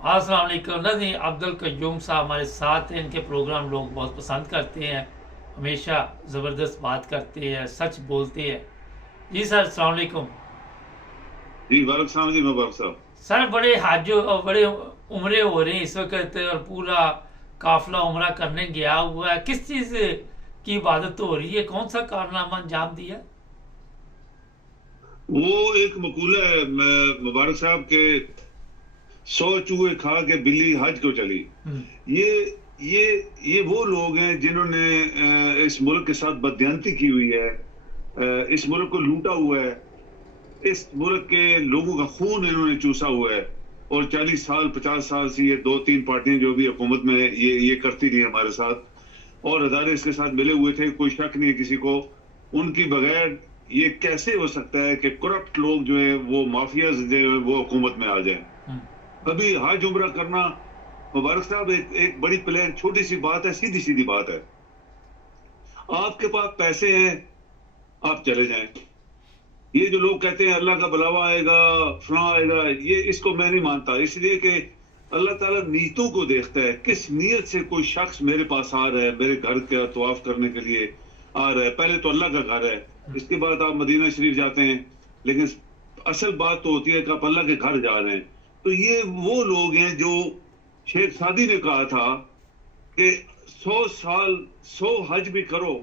अस्सलाम वालेकुम। नहीं, अब्दुल कय्यूम साहब हमारे साथ हैं। इनके प्रोग्राम लोग बहुत पसंद करते हैं, हमेशा ज़बरदस्त बात करते हैं, सच बोलते हैं। जी सर, अस्सलाम वालेकुम। जी वालेकुम सलाम जी मुबारक साहब। सर, बड़े हज और बड़े उम्रे हो रहे हैं इस वक्त, और पूरा काफिला उम्रा करने गया हुआ है। किस चीज़ की इबादत हो रही है, कौन सा कारनामा अंजाम दिया? वो एक मकूला है मुबारक साहब के 100 चूहे खा के बिल्ली हज को चली। हम्म। ये ये ये वो लोग हैं जिन्होंने इस मुल्क के साथ बदयांती की हुई है, इस मुल्क को लूटा हुआ है, इस मुल्क के लोगों का खून इन्होंने चूसा हुआ है। और 40 साल 50 साल से ये दो तीन पार्टियां जो भी हुकूमत में ये करती रही हमारे साथ, और अदारे इसके साथ मिले हुए थे, कोई शक नहीं है किसी को। उनकी बगैर ये कैसे हो सकता है कि करप्ट लोग जो है वो माफिया जो है वो हुकूमत में आ जाए। हम्म। अभी हज उम्रा करना मुबारक साहब एक बड़ी प्लान, छोटी सी बात है, सीधी सीधी बात है। आपके पास पैसे हैं, आप चले जाएं। ये जो लोग कहते हैं अल्लाह का बुलावा आएगा, फलां आएगा, ये इसको मैं नहीं मानता। इसलिए कि अल्लाह ताला नीयतों को देखता है। किस नीयत से कोई शख्स मेरे पास आ रहा है, मेरे घर का तवाफ करने के लिए आ रहा है। पहले तो अल्लाह का घर है, इसके बाद आप मदीना शरीफ जाते हैं, लेकिन असल बात तो होती है कि आप अल्लाह के घर जा रहे हैं। तो ये वो लोग हैं जो शेख सादी ने कहा था कि 100 साल 100 हज भी करो,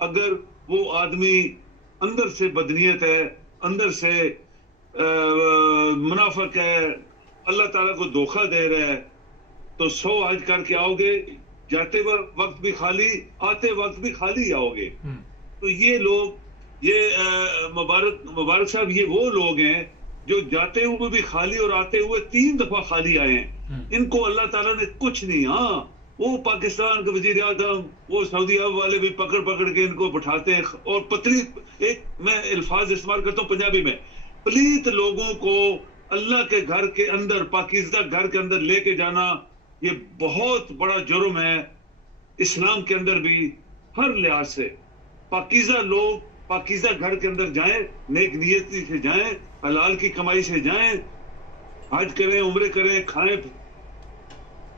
अगर वो आदमी अंदर से बदनीयत है, अंदर से मुनाफिक है, अल्लाह ताला को धोखा दे रहा है, तो 100 हज करके आओगे, जाते वक्त भी खाली, आते वक्त भी खाली आओगे। तो ये लोग, ये मुबारक साहब, ये वो लोग हैं जो जाते हुए भी खाली और आते हुए 3 दफा खाली आए हैं। इनको अल्लाह ताला ने कुछ नहीं, हाँ वो पाकिस्तान के वजीर आजम, वो सऊदी अरब वाले भी पकड़ पकड़ के इनको बिठाते हैं। और पतली, एक मैं अल्फाज इस्तेमाल करता हूँ पंजाबी में, पलीत लोगों को अल्लाह के घर के अंदर, पाकिस्तान घर के अंदर लेके जाना, ये बहुत बड़ा जुर्म है इस्लाम के अंदर भी, हर लिहाज से। पाकीज़ा लोग पाकीज़ा घर के अंदर जाएं, नेक नियति से जाएं, हलाल की कमाई से जाएं, हज करें, उम्रे करें, खाएं,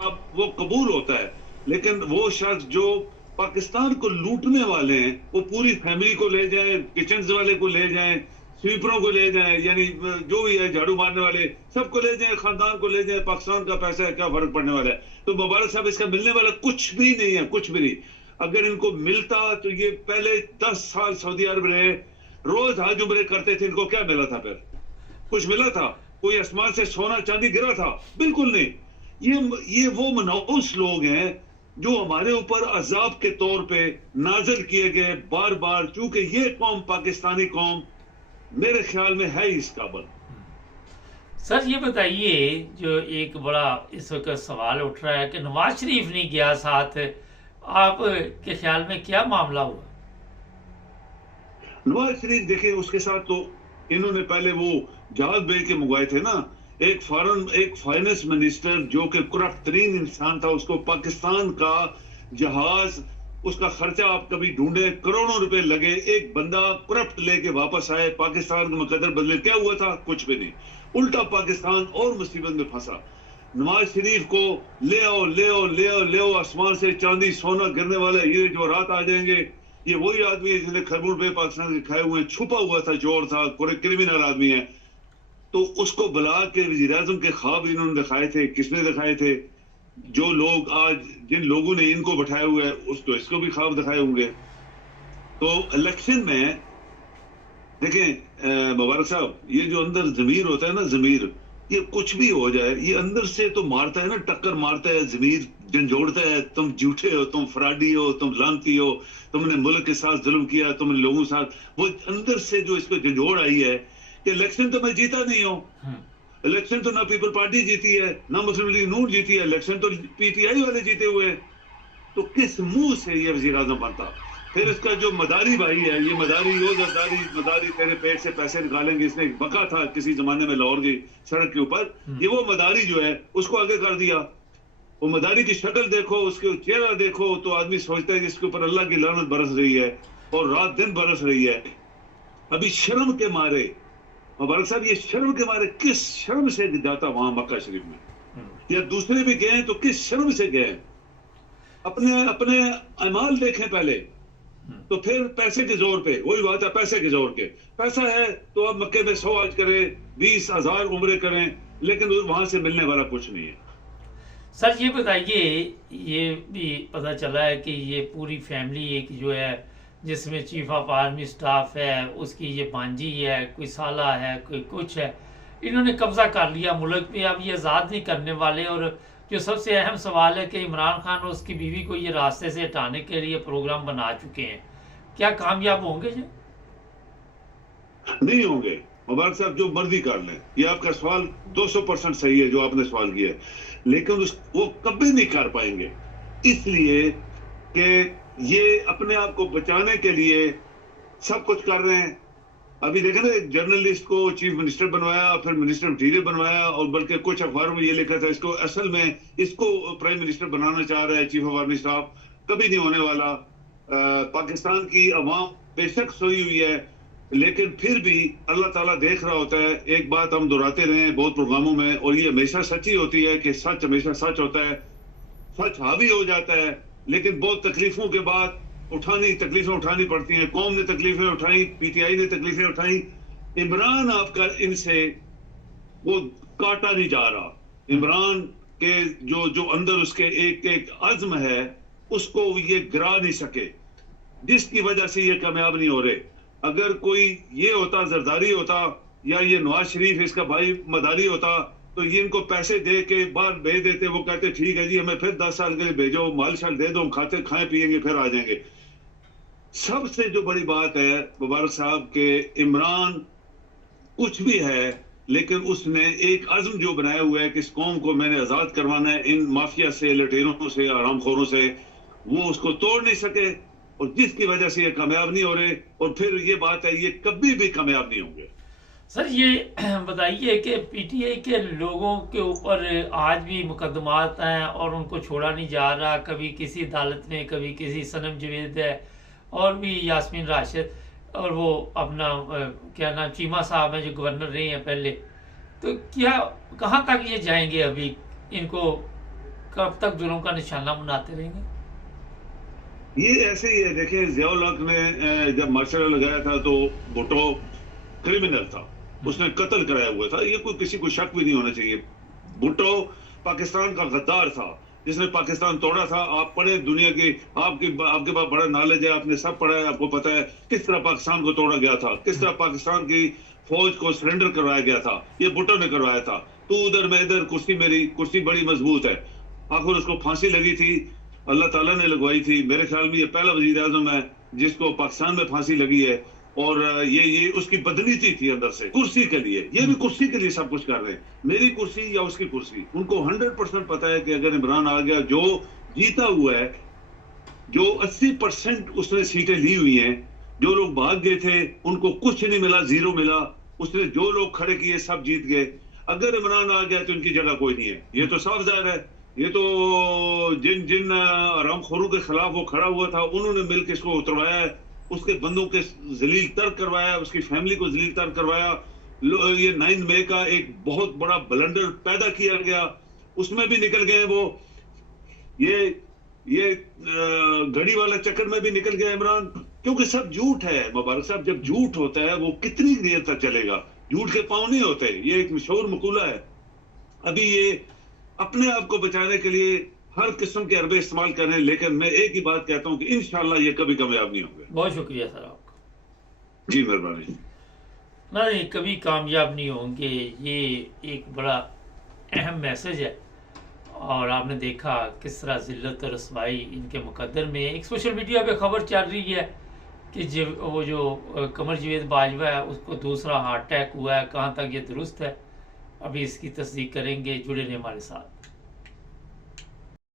अब वो कबूल होता है। लेकिन वो शख्स जो पाकिस्तान को लूटने वाले हैं, वो पूरी फैमिली को ले जाएं, किचन वाले को ले जाएं, स्वीपरों को ले जाएं, यानी जो भी है झाड़ू मारने वाले सबको ले जाएं, खानदान को ले जाएं। पाकिस्तान का पैसा है, क्या फर्क पड़ने वाला है। तो मुबारक साहब, इसका मिलने वाला कुछ भी नहीं है, कुछ भी नहीं। अगर इनको मिलता तो ये पहले 10 साल सऊदी अरब रहे, रोज हज उम्रे करते थे, इनको क्या मिला था? फिर कुछ मिला था? कोई आसमान से सोना चांदी गिरा था? बिल्कुल नहीं। ये वो मनहूस लोग हैं जो हमारे ऊपर अजाब के तौर पे नाजिल किए गए बार बार, चूंकि ये कौम, पाकिस्तानी कौम, मेरे ख्याल में है इस काबिल। सर, ये बताइए, जो एक बड़ा इस वक्त सवाल उठ रहा है कि नवाज शरीफ नहीं गया साथ, आप के ख्याल में क्या मामला हुआ? नवाज शरीफ देखिए, उसके साथ तो इन्होंने पहले वो जहाज भेज के मंगवाए थे ना, एक फाइनेंस मिनिस्टर जो कि करप्ट तरीन इंसान था, उसको पाकिस्तान का जहाज, उसका खर्चा आप कभी ढूंढे, करोड़ों रुपए लगे, एक बंदा करप्ट लेके वापस आए, पाकिस्तान के मुकद्दर बदले। क्या हुआ था? कुछ भी नहीं, उल्टा पाकिस्तान और मुसीबत में फंसा। नवाज शरीफ को ले आओ, ले आओ, ले आओ, ले आओ, आसमान से चांदी सोना गिरने वाला, ये जो रात आ जाएंगे। ये वही आदमी है जिसने खरबूर पे पाकिस्तान के खाए हुए, छुपा हुआ था, चोर था, पूरे क्रिमिनल आदमी है। तो उसको बुला के वजीर आजम के ख्वाब इन्होंने दिखाए थे। किसने दिखाए थे? जो लोग आज, जिन लोगों ने इनको बैठाया हुआ है, उसको इसको भी ख्वाब दिखाए होंगे। तो इलेक्शन में देखें मुबारक साहब, ये जो अंदर जमीर होता है ना, जमीर, ये कुछ भी हो जाए, ये अंदर से तो मारता है ना, टक्कर मारता है, जमीर झंझोड़ता है। तुम झूठे हो, तुम फ्रॉडी हो, तुम लानती हो, तुमने मुल्क के साथ जुल्म किया, तुमने लोगों के साथ, वो अंदर से जो इसको झंझोड़ आई है कि इलेक्शन तो मैं जीता नहीं हूं, इलेक्शन तो ना पीपल पार्टी जीती है, ना मुस्लिम लीग नून जीती है, इलेक्शन तो पीटीआई वाले जीते हुए। तो किस मुंह से ये वजीर आजम बनता? फिर इसका जो मदारी भाई है, ये मदारी, वो जरदारी मदारी, तेरे पेट से पैसे निकालेंगे, इसने एक बका था किसी जमाने में लाहौर की सड़क के ऊपर, ये वो मदारी जो है उसको आगे कर दिया। वो मदारी की शक्ल देखो, उसके चेहरा देखो, तो आदमी सोचता है कि इसके ऊपर अल्लाह की लानत बरस रही है और रात दिन बरस रही है। अभी शर्म के मारे, मुबारक साहब, ये शर्म के मारे, किस शर्म से जाता वहां मक्का शरीफ में? یا دوسرے بھی گئے ہیں تو کس شرم سے گئے ہیں؟ اپنے اعمال دیکھیں پہلے، تو پھر پیسے کے زور پہ، وہی بات ہے پیسے کے زور کے، پیسہ ہے تو آپ مکے میں 100 حج کریں، 20,000 عمرے کریں، لیکن وہاں سے ملنے والا کچھ نہیں ہے۔ سر یہ بتائیے، یہ بھی پتہ چلا ہے کہ یہ پوری فیملی ایک جو ہے جس میں چیف آف آرمی سٹاف ہے، اس کی یہ بانجی ہے، کوئی سالہ ہے، کوئی کچھ ہے، انہوں نے قبضہ کر لیا ملک پہ، اب یہ آزاد نہیں کرنے والے۔ اور جو سب سے اہم سوال ہے کہ عمران خان اور اس کی بیوی کو یہ راستے سے ہٹانے کے لیے پروگرام بنا چکے ہیں، کیا کامیاب ہوں گے جی؟ نہیں ہوں گے مبارک صاحب، جو مرضی کر لیں، یہ آپ کا سوال 200% صحیح ہے جو آپ نے سوال کیا ہے، لیکن وہ کبھی نہیں کر پائیں گے، اس لیے کہ یہ اپنے آپ کو بچانے کے لیے سب کچھ کر رہے ہیں۔ ابھی دیکھیں نا، ایک جرنلسٹ کو چیف منسٹر بنوایا، پھر منسٹر انٹیریئر بنوایا، اور بلکہ کچھ اخباروں میں یہ لکھا تھا اس کو اصل میں اس کو پرائم منسٹر بنانا چاہ رہا ہے چیف آف آرمی اسٹاف۔ کبھی نہیں ہونے والا۔ پاکستان کی عوام بے شک سوئی ہوئی ہے، لیکن پھر بھی اللہ تعالیٰ دیکھ رہا ہوتا ہے۔ ایک بات ہم دہراتے رہے ہیں بہت پروگراموں میں، اور یہ ہمیشہ سچی ہوتی ہے کہ سچ ہمیشہ سچ ہوتا ہے، سچ حاوی ہو جاتا ہے، لیکن بہت تکلیفوں کے بعد تکلیفیں اٹھانی پڑتی ہیں۔ قوم نے تکلیفیں اٹھائیں، پی ٹی آئی نے تکلیفیں اٹھائیں۔ عمران آپ کا ان سے وہ کاٹا نہیں جا رہا۔ عمران کے جو اندر اس کے ایک عزم ہے، اس کو یہ گرا نہیں سکے، جس کی وجہ سے یہ کامیاب نہیں ہو رہے۔ اگر کوئی یہ ہوتا، زرداری ہوتا، یا یہ نواز شریف اس کا بھائی مداری ہوتا، تو یہ ان کو پیسے دے کے باہر بھیج دیتے، وہ کہتے ٹھیک ہے جی ہمیں پھر 10 سال کے لیے بھیجو، مال شال دے دو، ہم کھائیں پیئیں گے، پھر آ جائیں گے۔ سب سے جو بڑی بات ہے مبارک صاحب کہ عمران کچھ بھی ہے، لیکن اس نے ایک عزم جو بنایا ہوا ہے کہ اس قوم کو میں نے آزاد کروانا ہے ان مافیا سے، لٹیروں سے، حرام خوروں سے، وہ اس کو توڑ نہیں سکے، اور جس کی وجہ سے یہ کامیاب نہیں ہو رہے، اور پھر یہ بات ہے یہ کبھی بھی کامیاب نہیں ہوں گے۔ سر یہ بتائیے کہ پی ٹی آئی کے لوگوں کے اوپر آج بھی مقدمات ہیں اور ان کو چھوڑا نہیں جا رہا، کبھی کسی عدالت میں، کبھی کسی صنم جوید ہے، اور بھی یاسمین راشد، اور وہ اپنا کیا نام چیمہ صاحب ہیں جو گورنر رہے ہیں پہلے، تو کیا کہاں تک یہ جائیں گے؟ ابھی ان کو کب تک ظلم کا نشانہ بناتے رہیں گے؟ یہ ایسے ہی ہے۔ دیکھیں ضیاء الحق نے جب مارشل لا لگایا تھا تو بھٹو کرمنل تھا، اس نے قتل کرایا ہوا تھا، یہ کوئی کسی کو شک بھی نہیں ہونا چاہیے۔ بھٹو پاکستان کا غدار تھا جس نے پاکستان توڑا تھا۔ آپ پڑھیں دنیا کی، آپ کے پاس بڑا نالج ہے، آپ نے سب پڑھا ہے، آپ کو پتا ہے کس طرح پاکستان کو توڑا گیا تھا، کس طرح پاکستان کی فوج کو سرنڈر کروایا گیا تھا، یہ بھٹو نے کروایا تھا۔ تو ادھر میں ادھر، کرسی میری، کرسی بڑی مضبوط ہے۔ آخر اس کو پھانسی لگی تھی، اللہ تعالیٰ نے لگوائی تھی۔ میرے خیال میں یہ پہلا وزیر اعظم ہے جس کو پاکستان میں پھانسی لگی ہے، اور یہ اس کی بدنیتی تھی اندر سے کرسی کے لیے۔ یہ بھی کرسی کے لیے سب کچھ کر رہے ہیں، میری کرسی یا اس کی کرسی۔ ان کو 100% پتا ہے کہ اگر عمران آ گیا، جو جیتا ہوا ہے، جو 80% اس نے سیٹیں لی ہوئی ہیں، جو لوگ بھاگ گئے تھے ان کو کچھ نہیں ملا، زیرو ملا، اس نے جو لوگ کھڑے کیے سب جیت گئے۔ اگر عمران آ گیا تو ان کی جگہ کوئی نہیں ہے، یہ تو صاف ظاہر ہے۔ یہ تو جن حرام خوروں کے خلاف وہ کھڑا ہوا تھا، انہوں نے مل کے اس کو اتروایا ہے، اس کے بندوں کے ذلیل تر کروایا، اس کی فیملی کو ذلیل تر کروایا۔ یہ 9 مئی کا ایک بہت بڑا بلنڈر پیدا کیا گیا، اس میں بھی نکل گئے وہ۔ یہ گھڑی والا چکر میں بھی نکل گیا عمران، کیونکہ سب جھوٹ ہے مبارک صاحب۔ جب جھوٹ ہوتا ہے وہ کتنی دیر تک چلے گا؟ جھوٹ کے پاؤں نہیں ہوتے، یہ ایک مشہور مقولہ ہے۔ ابھی یہ اپنے آپ کو بچانے کے لیے ہر قسم کے حربے استعمال کریں، لیکن میں ایک ہی بات کہتا ہوں کہ انشاءاللہ یہ کبھی کامیاب نہیں ہوں گے۔ بہت شکریہ سر آپ کا۔ جی مہربانی۔ نہیں، کبھی کامیاب نہیں ہوں گے، یہ ایک بڑا اہم میسج ہے۔ اور آپ نے دیکھا کس طرح ذلت اور رسوائی ان کے مقدر میں۔ ایک سوشل میڈیا پہ خبر چل رہی ہے کہ وہ جو قمر جاوید باجوہ ہے اس کو دوسرا ہارٹ اٹیک ہوا ہے، کہاں تک یہ درست ہے ابھی اس کی تصدیق کریں گے۔ جڑے رہیں ہمارے ساتھ۔